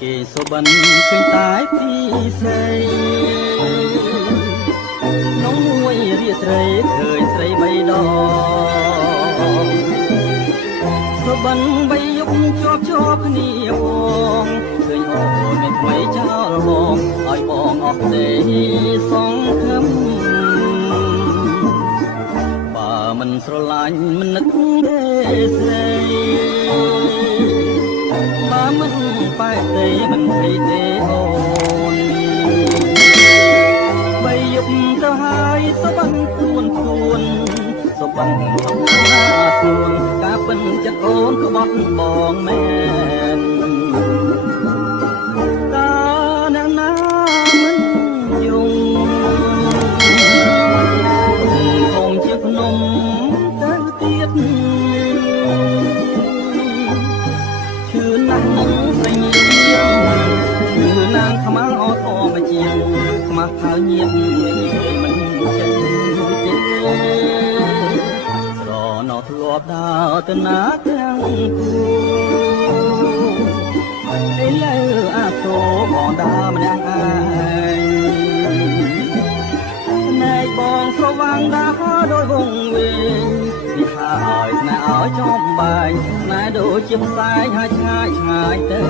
គេសុបិនឃើញតែពីស្រីនំមួយរាត្រីឃើញស្រីបីដងសុបិនបីយប់ជាប់គ្នាបងឃើញអូនមានថ្មីចោលបងឲ្យបងអស់ទេសង្ឃឹមបើមិនស្រឡាញ់មិននឹកទេស្រីបើមិនបែកទេមិនភ័យទេអូនបីយប់ទៅហើយសុបិនខ្លួនសុបិនសំណាខ្លួនការពិនចិត្តអូនក៏បត់បងមែនតើអ្នកណាមិនយំคงជាភ្នំទៅទៀតឈឺណាស់នឹងស្រីញៀមឈឺណាស់ខ្មៅអត់អបជាងខ្មាស់ខៅញៀមមិនចេះទេស្រណោធ្លាប់ដើរទៅណាទាំងគូឥឡូវអាសូរបងដើរម្នាក់ឯងណែបងស្រវាំងដើរដោយវងវែងនេះថាឲ្យស្នេហ៍ឲ្យចំបែងណែដូចជាផ្សែងហើយឆ្ងាយទៅ